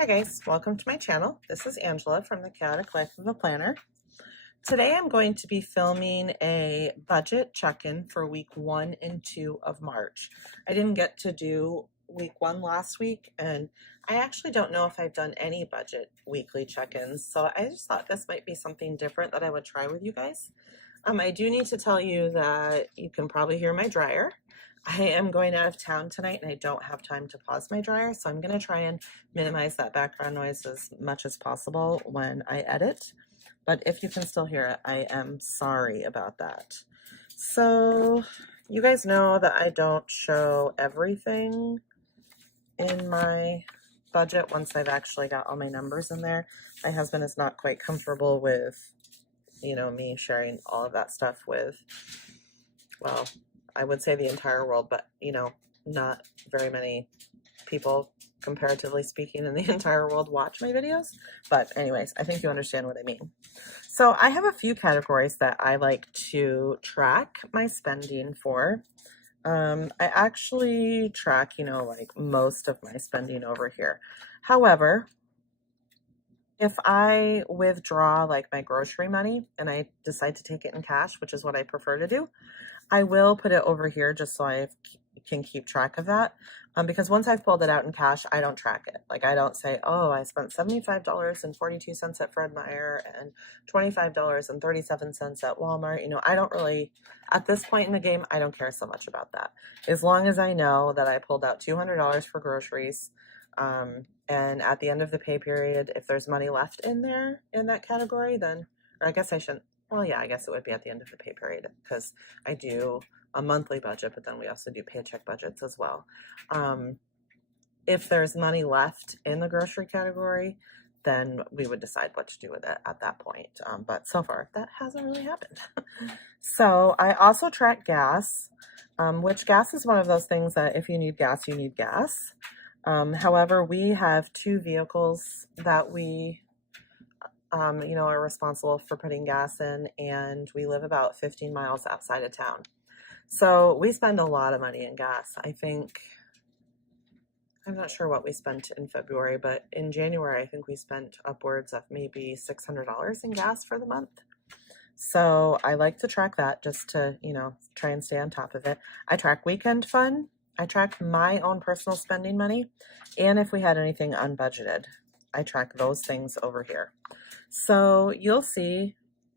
Hi guys, welcome to my channel. This is Angela from the Chaotic Life of a Planner. Today I'm going to be filming a budget check-in for week 1 and 2 of March. I didn't get to do week 1 last week, and I actually don't know if I've done any budget weekly check-ins, so I just thought this might be something different that I would try with you guys. I do need to tell you that you can probably hear my dryer. I am going out of town tonight and I don't have time to pause my dryer, so I'm going to try and minimize that background noise as much as possible when I edit. But if you can still hear it, I am sorry about that. So you guys know that I don't show everything in my budget once I've actually got all my numbers in there. My husband is not quite comfortable with, me sharing all of that stuff with, well, I would say the entire world, but, not very many people, comparatively speaking, in the entire world watch my videos. But anyways, I think you understand what I mean. So I have a few categories that I like to track my spending for. I actually track, like most of my spending over here. However, if I withdraw like my grocery money and I decide to take it in cash, which is what I prefer to do, I will put it over here just so I can keep track of that. Because once I've pulled it out in cash, I don't track it. Like I don't say, oh, I spent $75.42 at Fred Meyer and $25.37 at Walmart. I don't really, at this point in the game, I don't care so much about that. As long as I know that I pulled out $200 for groceries, and at the end of the pay period, if there's money left in there in that category, then, or I guess I shouldn't, well, yeah, I guess it would be at the end of the pay period because I do a monthly budget, but then we also do paycheck budgets as well. If there's money left in the grocery category, then we would decide what to do with it at that point. But so far, that hasn't really happened. So I also track gas, which gas is one of those things that if you need gas, you need gas. However, we have 2 vehicles that we are responsible for putting gas in, and we live about 15 miles outside of town. So we spend a lot of money in gas. I'm not sure what we spent in February, but in January, I think we spent upwards of maybe $600 in gas for the month. So I like to track that just to, try and stay on top of it. I track weekend fun. I track my own personal spending money. And if we had anything unbudgeted, I track those things over here. So you'll see,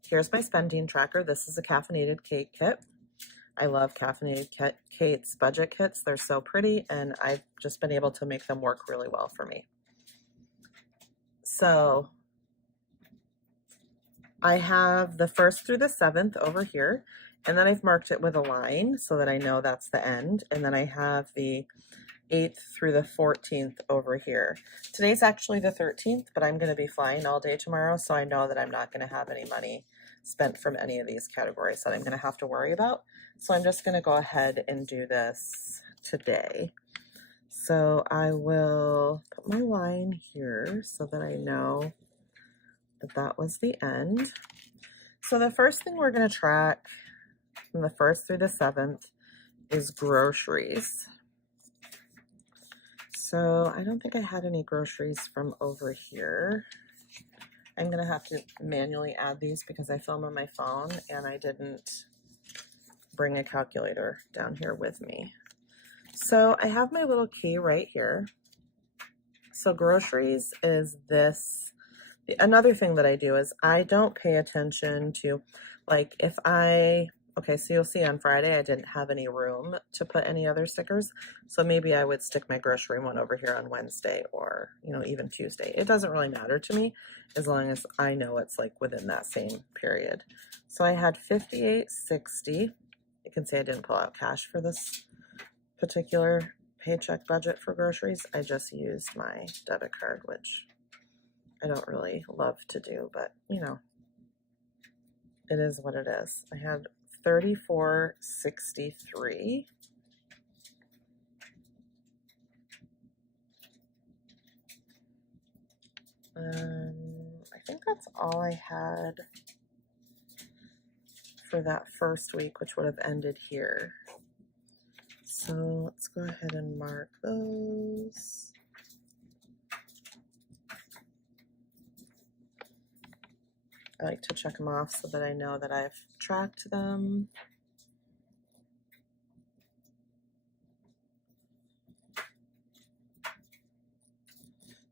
here's my spending tracker. This is a Caffeinated Cait kit. I love Caffeinated Cait's budget kits. They're so pretty, and I've just been able to make them work really well for me. So I have the 1st through the 7th over here, and then I've marked it with a line so that I know that's the end. And then I have the 8th through the 14th over here. Today's actually the 13th, but I'm going to be flying all day tomorrow, so I know that I'm not going to have any money spent from any of these categories that I'm going to have to worry about. So I'm just going to go ahead and do this today. So I will put my line here so that I know that that was the end. So the first thing we're going to track from the 1st through the 7th is groceries. So I don't think I had any groceries from over here. I'm going to have to manually add these because I film on my phone and I didn't bring a calculator down here with me. So I have my little key right here. So groceries is this. Another thing that I do is I don't pay attention to, like, okay, so you'll see on Friday I didn't have any room to put any other stickers. So maybe I would stick my grocery one over here on Wednesday or, even Tuesday. It doesn't really matter to me as long as I know it's like within that same period. So I had $58.60. You can see I didn't pull out cash for this particular paycheck budget for groceries. I just used my debit card, which I don't really love to do, but it is what it is. I had $34.63. I think that's all I had for that first week, which would have ended here. So let's go ahead and mark those. I like to check them off so that I know that I've tracked them.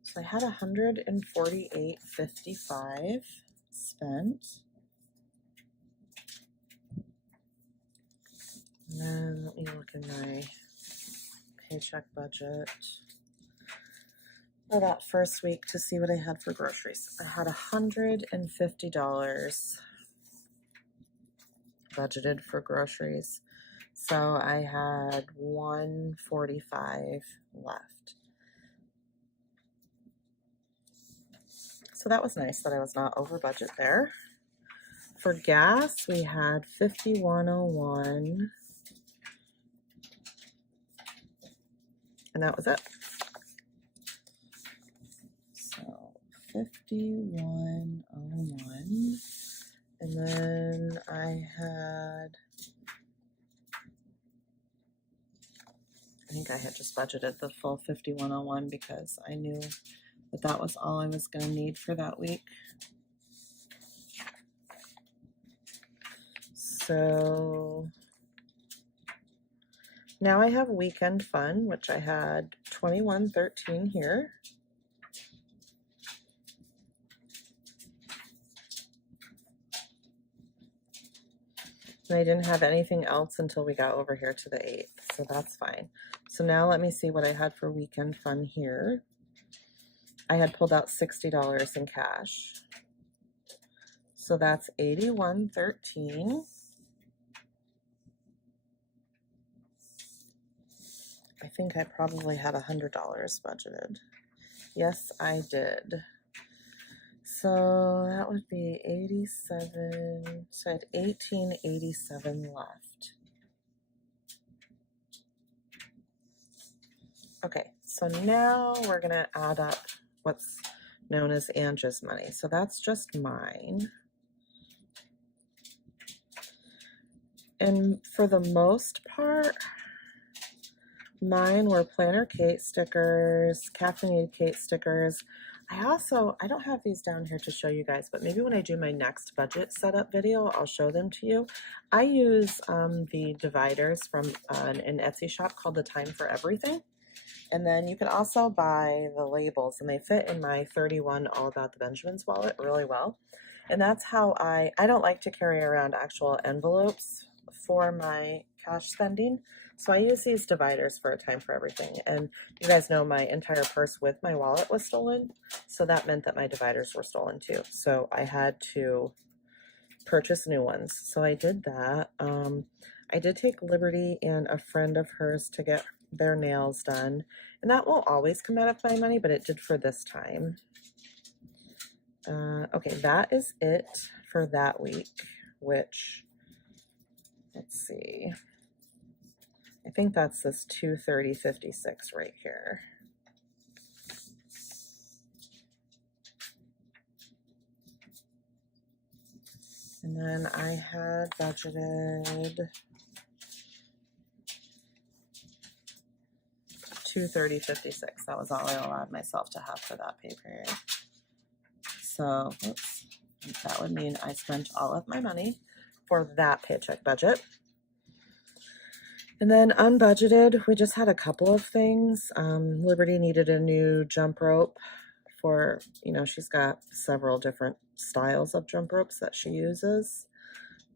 So I had $148.55 spent. And then let me look in my paycheck budget for that first week to see what I had for groceries. I had $150 budgeted for groceries. So I had $145 left. So that was nice that I was not over budget there. For gas, we had $51.01. And that was it. So $51.01. And then I think I had just budgeted the full $51.01 because I knew that that was all I was going to need for that week. So now I have weekend fun, which I had $21.13 here. And I didn't have anything else until we got over here to the 8th, so that's fine. So now let me see what I had for weekend fun here. I had pulled out $60 in cash. So that's $81.13. I think I probably had $100 budgeted. Yes, I did. So that would be 87. So I had 1887 left. Okay, so now we're gonna add up what's known as Angie's money. So that's just mine. And for the most part, mine were Planner Cait stickers, Caffeinated Cait stickers. I don't have these down here to show you guys, but maybe when I do my next budget setup video, I'll show them to you. I use the dividers from an Etsy shop called The Time for Everything. And then you can also buy the labels, and they fit in my 31 All About the Benjamins wallet really well. And that's how I don't like to carry around actual envelopes for my cash spending. So I use these dividers for A Time for Everything. And you guys know my entire purse with my wallet was stolen. So that meant that my dividers were stolen too. So I had to purchase new ones. So I did that. I did take Liberty and a friend of hers to get their nails done. And that won't always come out of my money, but it did for this time. Okay, that is it for that week, which, let's see. I think that's this $230.56 right here. And then I had budgeted $230.56. That was all I allowed myself to have for that pay period. So, oops, that would mean I spent all of my money for that paycheck budget. And then unbudgeted, we just had a couple of things. Liberty needed a new jump rope for, she's got several different styles of jump ropes that she uses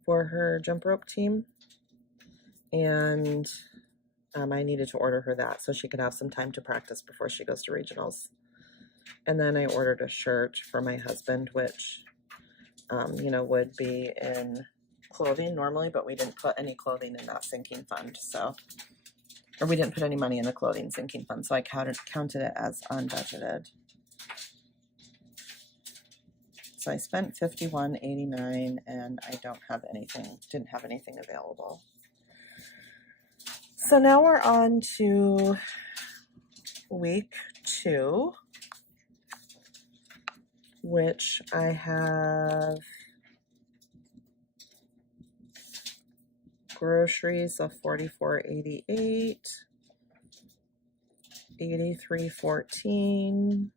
for her jump rope team. And I needed to order her that so she could have some time to practice before she goes to regionals. And then I ordered a shirt for my husband, which, would be in clothing normally, but we didn't put any clothing in that sinking fund. Or we didn't put any money in the clothing sinking fund, so I counted it as unbudgeted. So I spent $51.89, and I didn't have anything available. So now we're on to week 2, which I have groceries of $44.88, $83.14,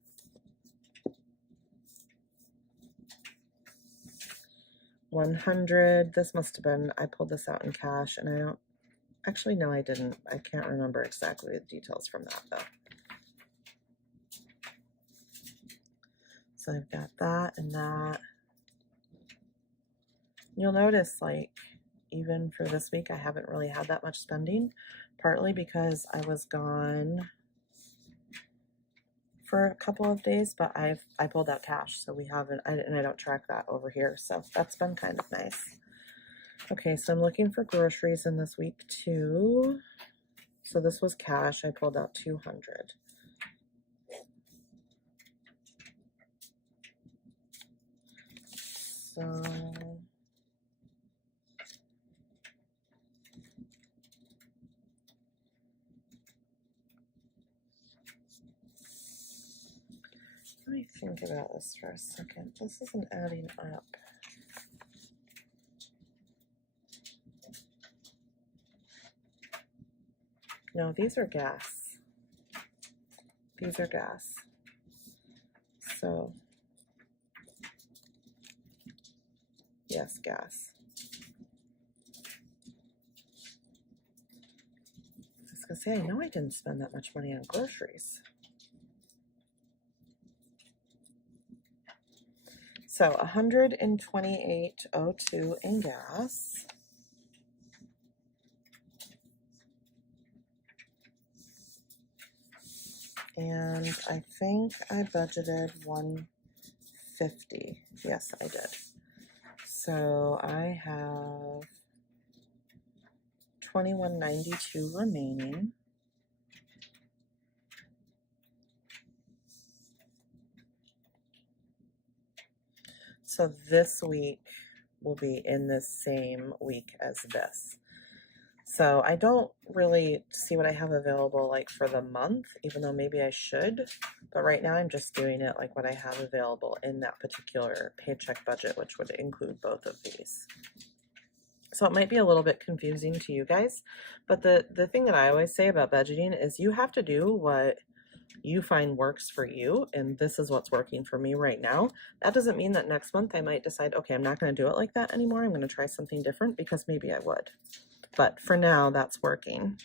100. This must have been, I pulled this out in cash, and I don't, actually, no, I didn't. I can't remember exactly the details from that, though. So I've got that and that. You'll notice, like, even for this week, I haven't really had that much spending, partly because I was gone for a couple of days, but I pulled out cash, so we haven't, and I don't track that over here, so that's been kind of nice. Okay, so I'm looking for groceries in this week too. So this was cash. I pulled out 200. So let me think about this for a second. This isn't adding up. No, these are gas. These are gas. So, yes, gas. I was gonna say, I know I didn't spend that much money on groceries. So, $128.02 in gas. And I think I budgeted $150. Yes, I did. So I have $21.92 remaining. So this week will be in the same week as this. So I don't really see what I have available like for the month, even though maybe I should. But right now I'm just doing it like what I have available in that particular paycheck budget, which would include both of these. So it might be a little bit confusing to you guys, but the thing that I always say about budgeting is you have to do what you find works for you, and this is what's working for me right now. That doesn't mean that next month I might decide, okay, I'm not going to do it like that anymore. I'm going to try something different, because maybe I would. But for now, that's working.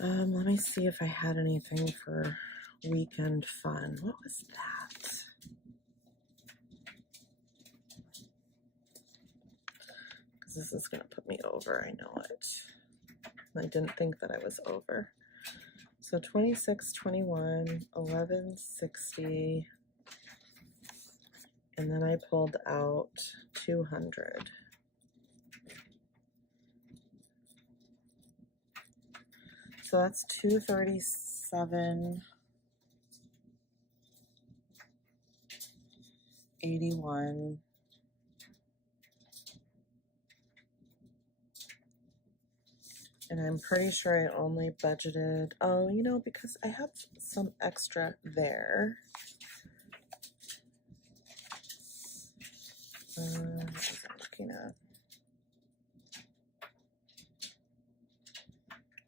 Let me see if I had anything for weekend fun. What was that? Because this is going to put me over. I know it. I didn't think that I was over. So 26.21, 11.60, and then I pulled out 200. So that's 237.81. And I'm pretty sure I only budgeted, oh, you know, because I had some extra there. What was I looking at?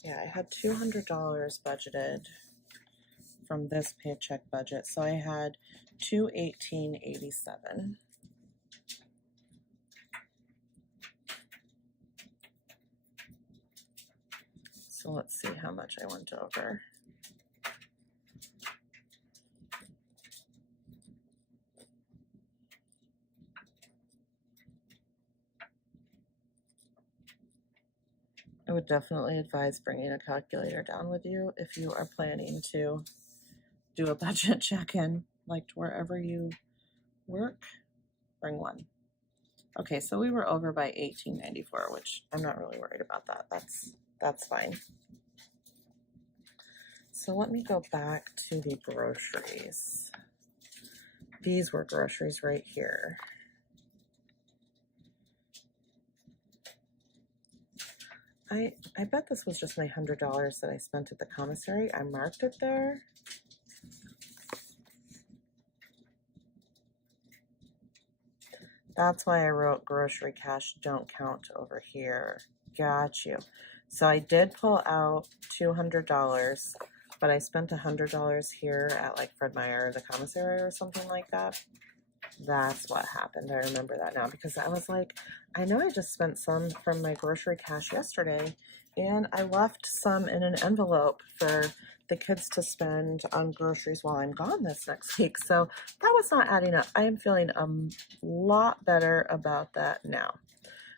Yeah, I had $200 budgeted from this paycheck budget. So I had $218.87. So let's see how much I went over. I would definitely advise bringing a calculator down with you if you are planning to do a budget check-in, like wherever you work, bring one. Okay, so we were over by $18.94, which I'm not really worried about that. That's fine. So let me go back to the groceries. These were groceries right here. I bet this was just my $100 that I spent at the commissary. I marked it there. That's why I wrote grocery cash don't count over here. Got you. So I did pull out $200, but I spent $100 here at like Fred Meyer or the commissary or something like that. That's what happened. I remember that now because I was like, I know I just spent some from my grocery cash yesterday, and I left some in an envelope for the kids to spend on groceries while I'm gone this next week. So that was not adding up. I am feeling a lot better about that now.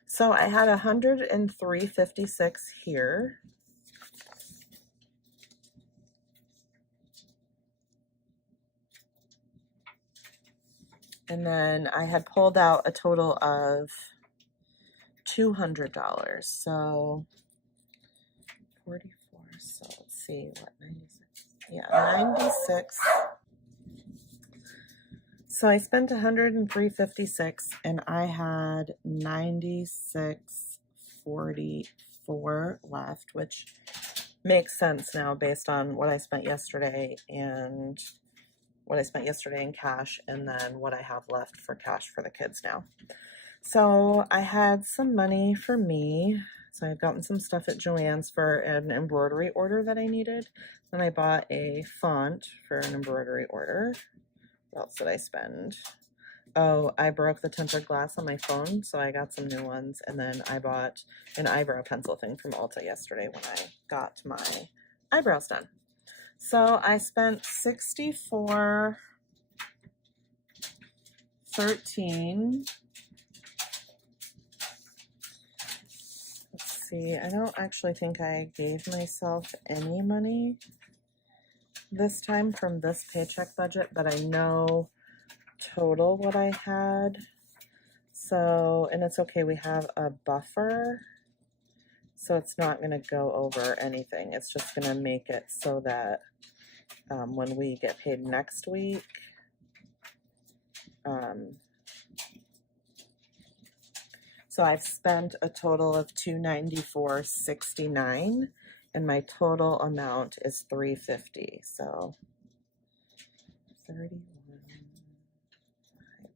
So I had 103.56 here. And then I had pulled out a total of $200. So 44. So let's see what 96. Yeah, 96. So I spent 103.56 and I had 96.44 left, which makes sense now based on what I spent yesterday and what I spent yesterday in cash, and then what I have left for cash for the kids now. So I had some money for me. So I had gotten some stuff at Joann's for an embroidery order that I needed. Then I bought a font for an embroidery order. What else did I spend? Oh, I broke the tempered glass on my phone, so I got some new ones. And then I bought an eyebrow pencil thing from Ulta yesterday when I got my eyebrows done. So I spent $64.13. Let's see, I don't actually think I gave myself any money this time from this paycheck budget, but I know total what I had. So, and it's okay, we have a buffer. So it's not going to go over anything. It's just going to make it so that when we get paid next week, so I've spent a total of $294.69, and my total amount is $350. So 31.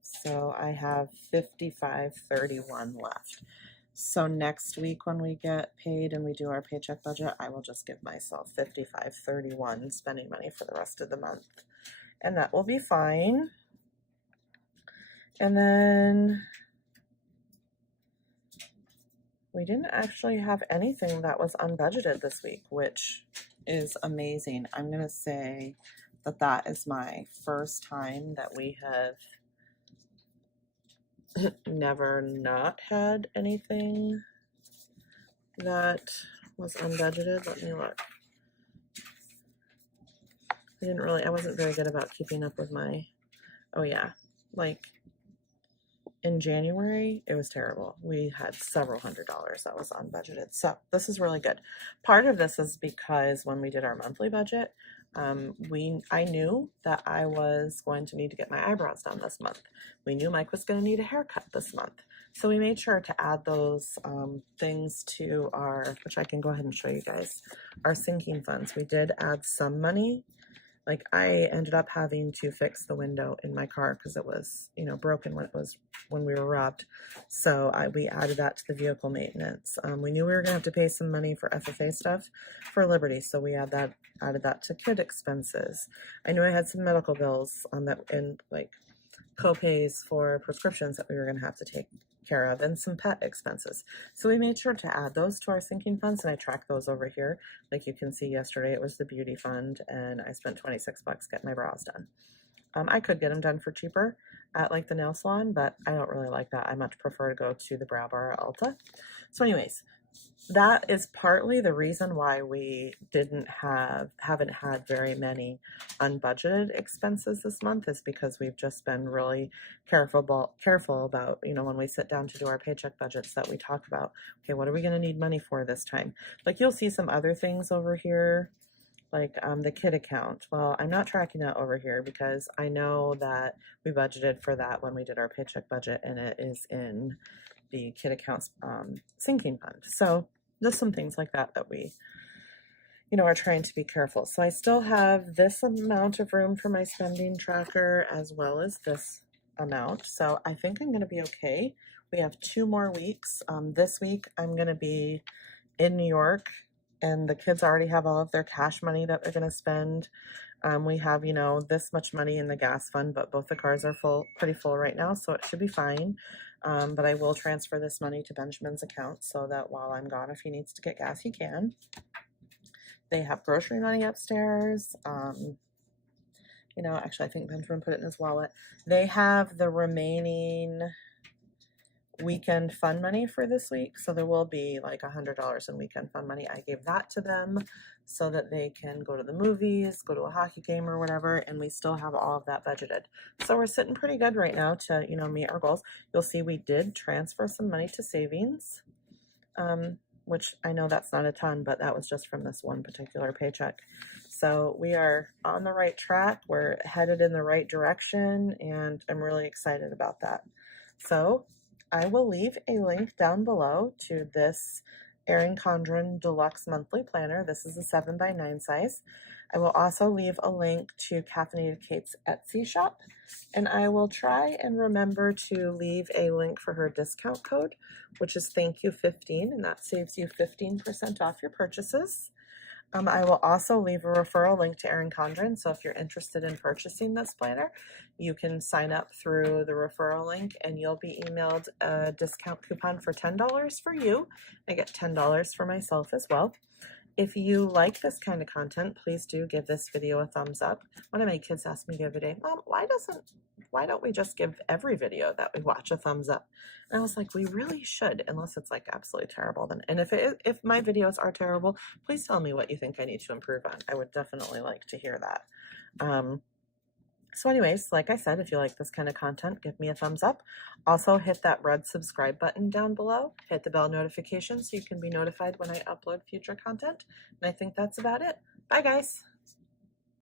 So I have $55.31 left. So next week when we get paid and we do our paycheck budget, I will just give myself $55.31 spending money for the rest of the month. And that will be fine. And then we didn't actually have anything that was unbudgeted this week, which is amazing. I'm going to say that that is my first time that we have never not had anything that was unbudgeted. Let me look. I wasn't very good about keeping up with my, oh yeah, like in January, it was terrible. We had several $100s that was unbudgeted. So this is really good. Part of this is because when we did our monthly budget, I knew that I was going to need to get my eyebrows done this month. We knew Mike was going to need a haircut this month. So we made sure to add those things to our, which I can go ahead and show you guys, our sinking funds. We did add some money. Like I ended up having to fix the window in my car because it was, broken when we were robbed. So we added that to the vehicle maintenance. We knew we were gonna have to pay some money for FFA stuff for Liberty, so we added that to kid expenses. I knew I had some medical bills and like co-pays for prescriptions that we were gonna have to take care of, and some pet expenses. So we made sure to add those to our sinking funds, and I tracked those over here. Like you can see yesterday, it was the beauty fund, and I spent 26 bucks getting my brows done. I could get them done for cheaper at like the nail salon, but I don't really like that. I much prefer to go to the brow bar at Ulta. So anyways, that is partly the reason why we haven't had very many unbudgeted expenses this month, is because we've just been really careful about, when we sit down to do our paycheck budgets, that we talk about, okay, what are we going to need money for this time? Like you'll see some other things over here, like the kid account. Well, I'm not tracking that over here because I know that we budgeted for that when we did our paycheck budget, and it is in the kid accounts sinking fund. So just some things like that we are trying to be careful. So I still have this amount of room for my spending tracker as well as this amount. So I think I'm going to be okay. We have 2 more weeks. This week I'm going to be in New York, and the kids already have all of their cash money that they're going to spend. We have, you know, this much money in the gas fund, but both the cars are pretty full right now, so it should be fine. But I will transfer this money to Benjamin's account so that while I'm gone, if he needs to get gas, he can. They have grocery money upstairs. You know, actually, I think Benjamin put it in his wallet. They have the remaining weekend fund money for this week, so there will be like $100 in weekend fund money. I gave that to them so that they can go to the movies, go to a hockey game or whatever, and we still have all of that budgeted. So we're sitting pretty good right now to, you know, meet our goals. You'll see we did transfer some money to savings, which I know that's not a ton, but that was just from this one particular paycheck. So we are on the right track. We're headed in the right direction, and I'm really excited about that. So I will leave a link down below to this Erin Condren Deluxe Monthly Planner. This is a 7x9 size. I will also leave a link to Caffeinated Cait's Etsy shop, and I will try and remember to leave a link for her discount code, which is thank you15, and that saves you 15% off your purchases. I will also leave a referral link to Erin Condren, so if you're interested in purchasing this planner, you can sign up through the referral link and you'll be emailed a discount coupon for $10 for you. I get $10 for myself as well. If you like this kind of content, please do give this video a thumbs up. One of my kids asked me the other day, Mom, why don't we just give every video that we watch a thumbs up? And I was like, we really should, unless it's like absolutely terrible. And if my videos are terrible, please tell me what you think I need to improve on. I would definitely like to hear that. So anyways, like I said, if you like this kind of content, give me a thumbs up. Also hit that red subscribe button down below. Hit the bell notification so you can be notified when I upload future content. And I think that's about it. Bye guys.